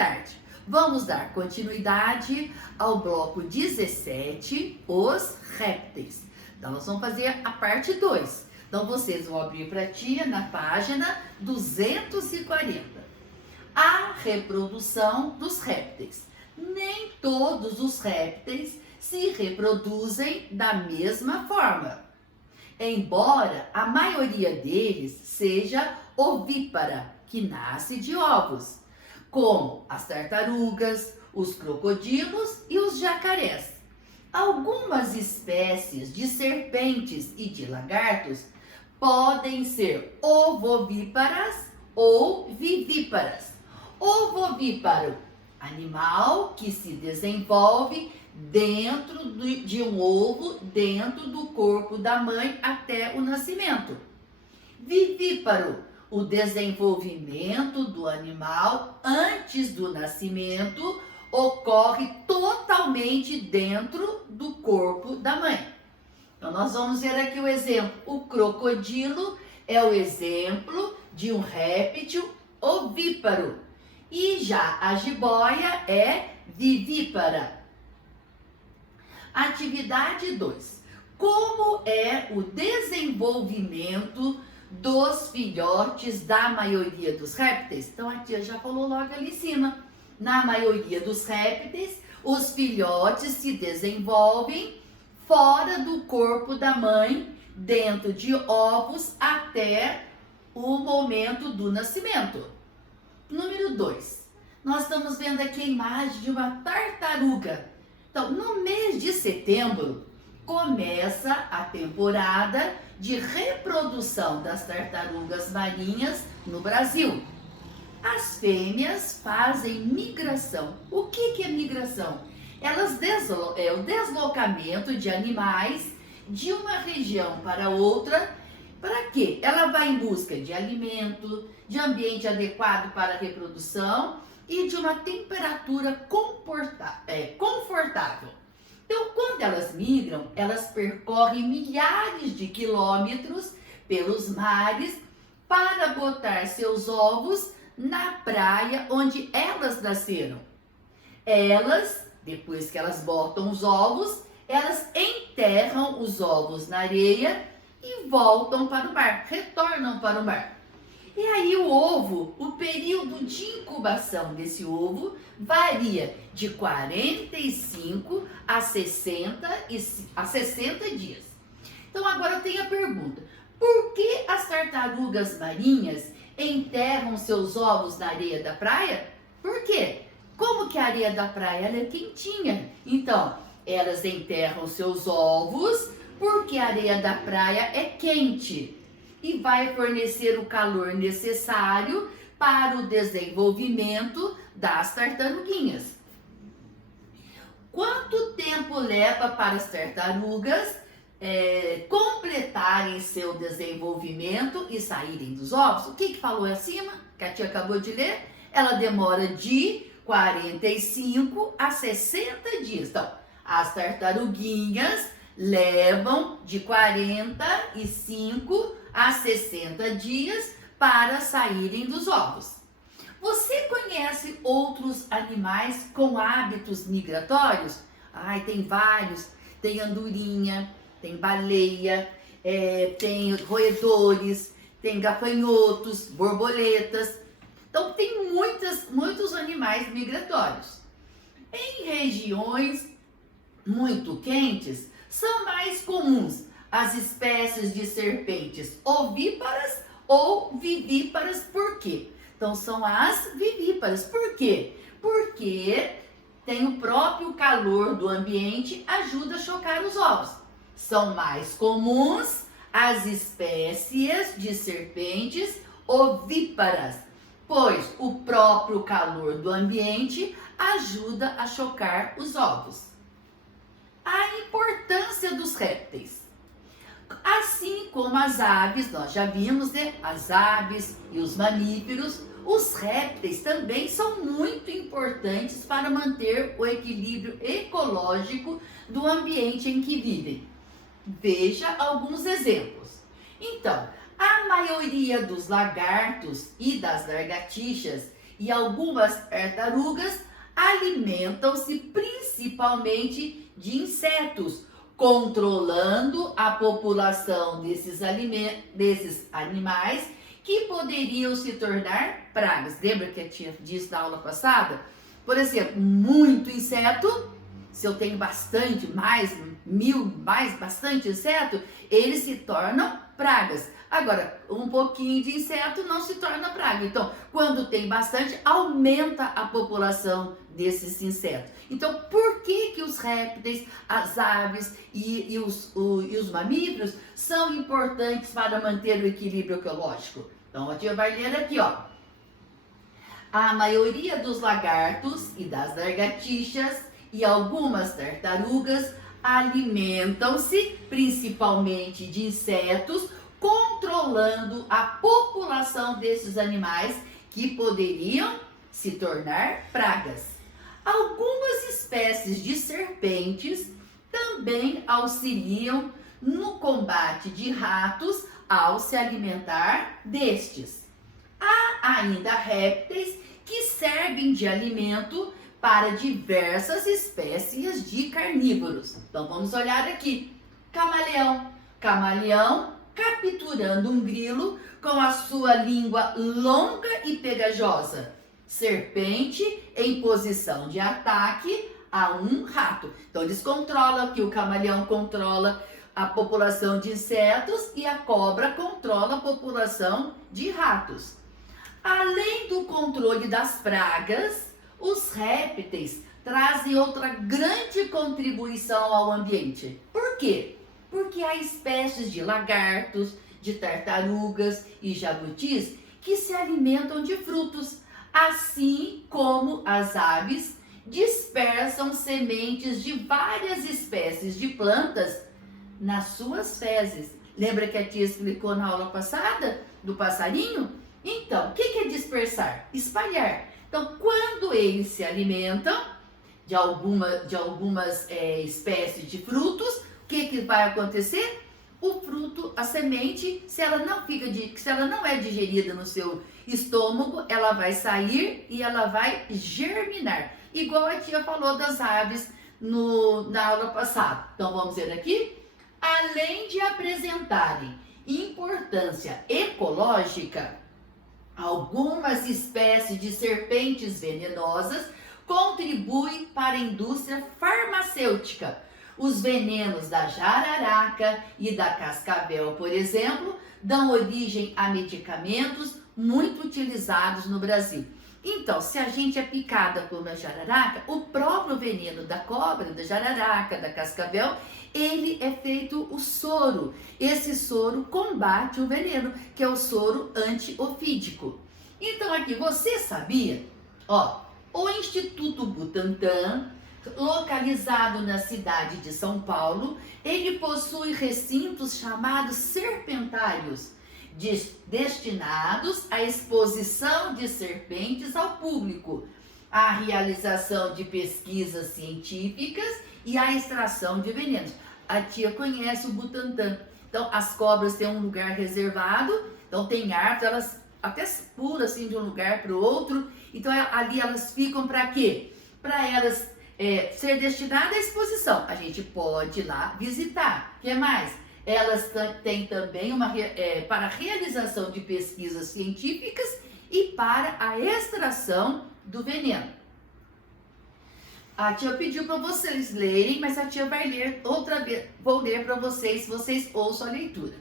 tarde. Vamos dar continuidade ao bloco 17, os répteis. Então, nós vamos fazer a parte 2. Então, vocês vão abrir para a tia na página 240. A reprodução dos répteis. Nem todos os répteis se reproduzem da mesma forma, embora a maioria deles seja ovípara, que nasce de ovos, como as tartarugas, os crocodilos e os jacarés. Algumas espécies de serpentes e de lagartos podem ser ovovíparas ou vivíparas. Ovovíparo, animal que se desenvolve dentro de um ovo, dentro do corpo da mãe até o nascimento. Vivíparo, o desenvolvimento do animal antes do nascimento ocorre totalmente dentro do corpo da mãe. Então, nós vamos ver aqui o exemplo. O crocodilo é o exemplo de um réptil ovíparo. E já a jiboia é vivípara. Atividade 2. Como é o desenvolvimento dos filhotes da maioria dos répteis? Então, a tia já falou logo ali em cima. Na maioria dos répteis, os filhotes se desenvolvem fora do corpo da mãe, dentro de ovos, até o momento do nascimento. Número 2. Nós estamos vendo aqui a imagem de uma tartaruga. Então, no mês de setembro, começa a temporada de reprodução das tartarugas marinhas no Brasil. As fêmeas fazem migração. O que é migração? É o deslocamento de animais de uma região para outra. Para quê? Ela vai em busca de alimento, de ambiente adequado para a reprodução e de uma temperatura confortável. Então, quando elas migram, elas percorrem milhares de quilômetros pelos mares para botar seus ovos na praia onde elas nasceram. Elas, depois que elas botam os ovos, elas enterram os ovos na areia e voltam para o mar, retornam para o mar. E aí o ovo, o período de incubação desse ovo varia de 45 a 60 dias. Então agora tem a pergunta: por que as tartarugas marinhas enterram seus ovos na areia da praia? Por quê? Como que a areia da praia ela é quentinha? Então, elas enterram seus ovos porque a areia da praia é quente e vai fornecer o calor necessário para o desenvolvimento das tartaruguinhas. Quanto tempo leva para as tartarugas completarem seu desenvolvimento e saírem dos ovos? O que falou acima, que a tia acabou de ler? Ela demora de 45 a 60 dias. Então, as tartaruguinhas levam de 45 a 60 dias para saírem dos ovos. Você conhece outros animais com hábitos migratórios? Ai, tem vários. Tem andorinha, tem baleia, tem roedores, tem gafanhotos, borboletas. Então, tem muitos animais migratórios. Em regiões muito quentes, são mais comuns as espécies de serpentes ovíparas ou vivíparas. Por quê? Então, são as vivíparas. Por quê? Porque tem o próprio calor do ambiente, ajuda a chocar os ovos. São mais comuns as espécies de serpentes ovíparas, pois o próprio calor do ambiente ajuda a chocar os ovos. A importância dos répteis. Assim como as aves, nós já vimos, né? As aves e os mamíferos, os répteis também são muito importantes para manter o equilíbrio ecológico do ambiente em que vivem. Veja alguns exemplos. Então, a maioria dos lagartos e das lagartixas e algumas tartarugas alimentam-se principalmente de insetos, controlando a população desses animais que poderiam se tornar pragas. Lembra que eu tinha dito na aula passada? Por exemplo, muito inseto, se eu tenho bastante, bastante inseto, eles se tornam pragas. Agora, um pouquinho de inseto não se torna praga. Então, quando tem bastante, aumenta a população desses insetos. Então, por que os répteis, as aves e os mamíferos são importantes para manter o equilíbrio ecológico? Então, a tia vai ler aqui, ó. A maioria dos lagartos e das lagartixas e algumas tartarugas alimentam-se principalmente de insetos, controlando a população desses animais que poderiam se tornar pragas. Algumas espécies de serpentes também auxiliam no combate de ratos ao se alimentar destes. Há ainda répteis que servem de alimento para diversas espécies de carnívoros. Então vamos olhar aqui. Camaleão. Camaleão capturando um grilo com a sua língua longa e pegajosa. Serpente em posição de ataque a um rato. Então eles controlam, que o camaleão controla a população de insetos e a cobra controla a população de ratos. Além do controle das pragas, os répteis trazem outra grande contribuição ao ambiente. Por quê? Porque há espécies de lagartos, de tartarugas e jabutis que se alimentam de frutos, assim como as aves dispersam sementes de várias espécies de plantas nas suas fezes. Lembra que a tia explicou na aula passada do passarinho? Então, o que é dispersar? Espalhar. Então, quando eles se alimentam de algumas espécies de frutos, o que vai acontecer? O fruto, a semente, se ela não é digerida no seu estômago, ela vai sair e ela vai germinar. Igual a tia falou das aves na aula passada. Então, vamos ver aqui. Além de apresentarem importância ecológica, algumas espécies de serpentes venenosas contribuem para a indústria farmacêutica. Os venenos da jararaca e da cascavel, por exemplo, dão origem a medicamentos muito utilizados no Brasil. Então, se a gente é picada por uma jararaca, o próprio veneno da cobra, da jararaca, da cascavel, ele é feito o soro. Esse soro combate o veneno, que é o soro antiofídico. Então, aqui, você sabia? Ó, o Instituto Butantan, localizado na cidade de São Paulo, ele possui recintos chamados serpentários, destinados à exposição de serpentes ao público, à realização de pesquisas científicas e à extração de venenos. A tia conhece o Butantan. Então, as cobras têm um lugar reservado, então tem árvores, elas até pulam assim de um lugar para o outro. Então, ali elas ficam para quê? Para elas ser destinadas à exposição. A gente pode ir lá visitar. O que mais? Elas têm também para a realização de pesquisas científicas e para a extração do veneno. A tia pediu para vocês lerem, mas a tia vai ler outra vez. Vou ler para vocês, vocês ouçam a leitura.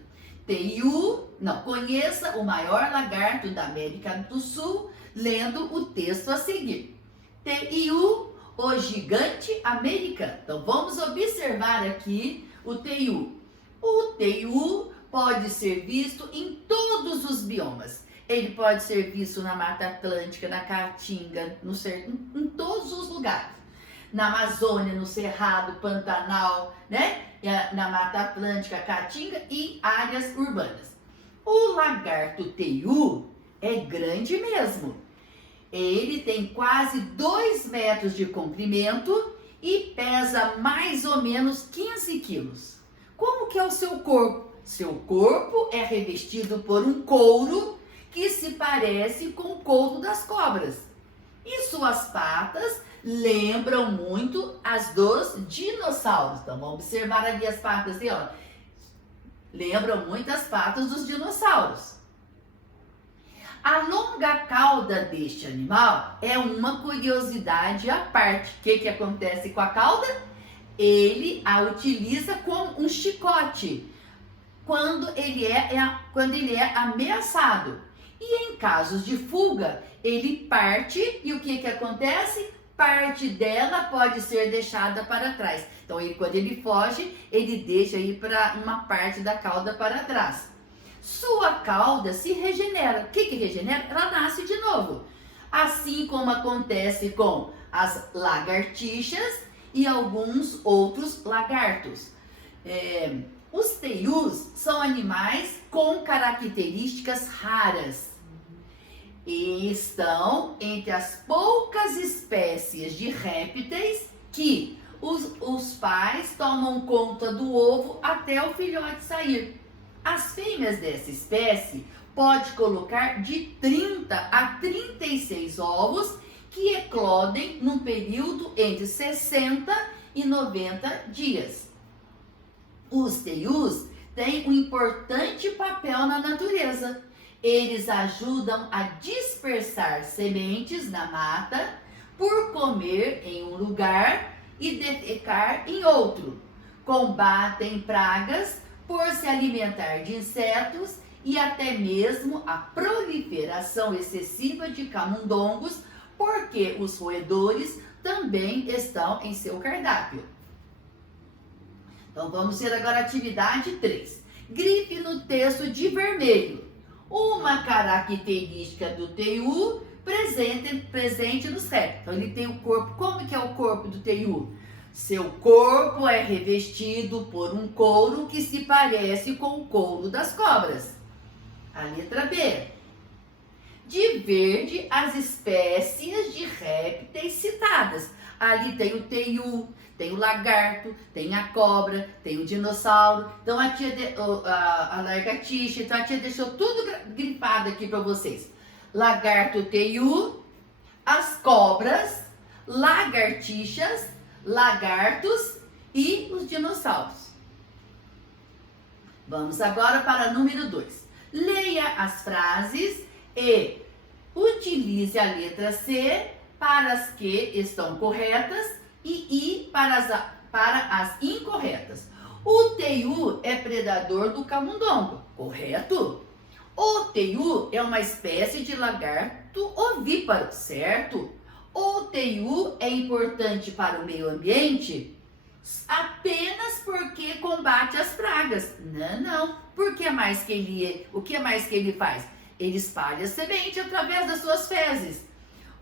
Conheça o maior lagarto da América do Sul, lendo o texto a seguir. Teiu, o gigante americano. Então vamos observar aqui o teiu. O teiu pode ser visto em todos os biomas. Ele pode ser visto na Mata Atlântica, na Caatinga, em todos os lugares. Na Amazônia, no Cerrado, Pantanal, né? Na Mata Atlântica, Caatinga e áreas urbanas. O lagarto teiu é grande mesmo. Ele tem quase 2 metros de comprimento e pesa mais ou menos 15 quilos. Como que é o seu corpo? Seu corpo é revestido por um couro que se parece com o couro das cobras. E suas patas lembram muito as dos dinossauros. Então, vamos observar ali as patas aí, ó. Lembram muito as patas dos dinossauros. A longa cauda deste animal é uma curiosidade à parte. O que acontece com a cauda? Ele a utiliza como um chicote quando ele é ameaçado. E em casos de fuga, ele parte e o que acontece? Parte dela pode ser deixada para trás. Então, quando ele foge, ele deixa aí para uma parte da cauda para trás. Sua cauda se regenera. O que regenera? Ela nasce de novo. Assim como acontece com as lagartixas e alguns outros lagartos. Os teius são animais com características raras e estão entre as poucas espécies de répteis que os pais tomam conta do ovo até o filhote sair. As fêmeas dessa espécie podem colocar de 30 a 36 ovos que eclodem num período entre 60 e 90 dias. Os teius têm um importante papel na natureza. Eles ajudam a dispersar sementes na mata por comer em um lugar e defecar em outro. Combatem pragas por se alimentar de insetos e até mesmo a proliferação excessiva de camundongos, porque os roedores também estão em seu cardápio. Então vamos ver agora a atividade 3. Grife no texto de vermelho uma característica do teiu presente nos répteis. Então ele tem o corpo. Como que é o corpo do teiu? Seu corpo é revestido por um couro que se parece com o couro das cobras. A letra B. De verde, as espécies de répteis citadas. Ali tem o teiu, tem o lagarto, tem a cobra, tem o dinossauro. Então a lagartixa, então a tia deixou tudo grifado aqui para vocês. Lagarto, teiu, as cobras, lagartixas, lagartos e os dinossauros. Vamos agora para número 2. Leia as frases e utilize a letra C para as que estão corretas e I para as incorretas. O teiu é predador do camundongo, correto? O teiu é uma espécie de lagarto ovíparo, certo? O teiu é importante para o meio ambiente apenas porque combate as pragas. Não. O que mais que ele faz? Ele espalha semente através das suas fezes.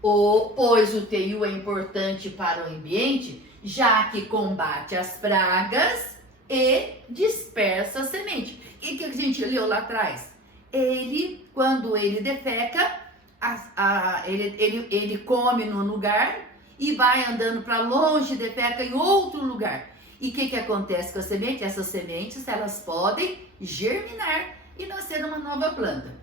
Pois o teiu é importante para o ambiente, já que combate as pragas e dispersa a semente. E o que a gente leu lá atrás? Quando ele defeca, ele come num lugar e vai andando para longe, defeca em outro lugar. E o que acontece com a semente? Essas sementes, elas podem germinar e nascer uma nova planta.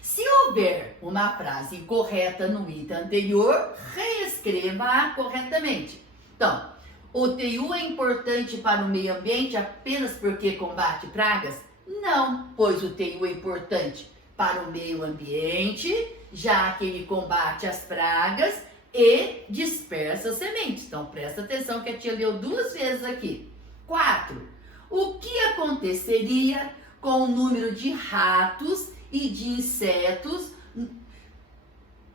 Se houver uma frase incorreta no item anterior, reescreva-a corretamente. Então, o teiu é importante para o meio ambiente apenas porque combate pragas? Não, pois o teiu é importante para o meio ambiente, já que ele combate as pragas e dispersa sementes. Então, presta atenção que a tia leu 2 vezes aqui. 4. O que aconteceria com o número de ratos e de insetos?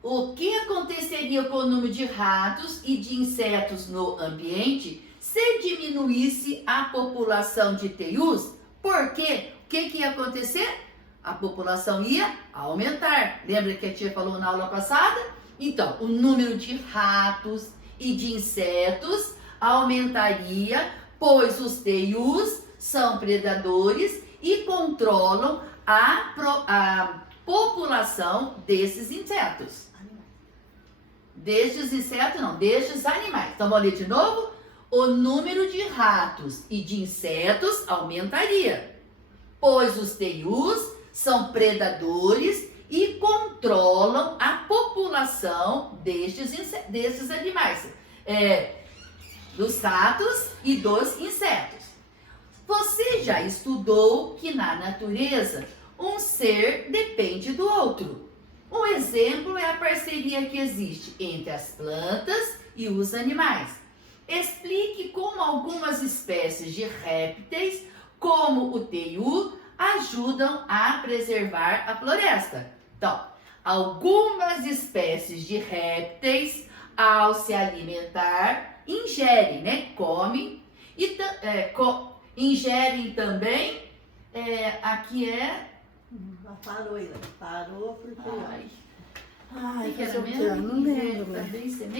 O que aconteceria com o número de ratos e de insetos no ambiente se diminuísse a população de teius? Por quê? O que ia acontecer? A população ia aumentar. Lembra que a tia falou na aula passada? Então, o número de ratos e de insetos aumentaria, pois os teius são predadores e controlam a população desses insetos. Destes animais. Então, vamos ler de novo? O número de ratos e de insetos aumentaria, pois os teius são predadores e controlam a população destes animais, dos ratos e dos insetos. Você já estudou que na natureza um ser depende do outro. Um exemplo é a parceria que existe entre as plantas e os animais. Explique como algumas espécies de répteis, como o teiu, ajudam a preservar a floresta. Então, algumas espécies de répteis, ao se alimentar, ingerem, né? Comem e ingerem também, aqui Parou porque... Ai, que era fazer o quê? mesmo? Não lembro, Também semente.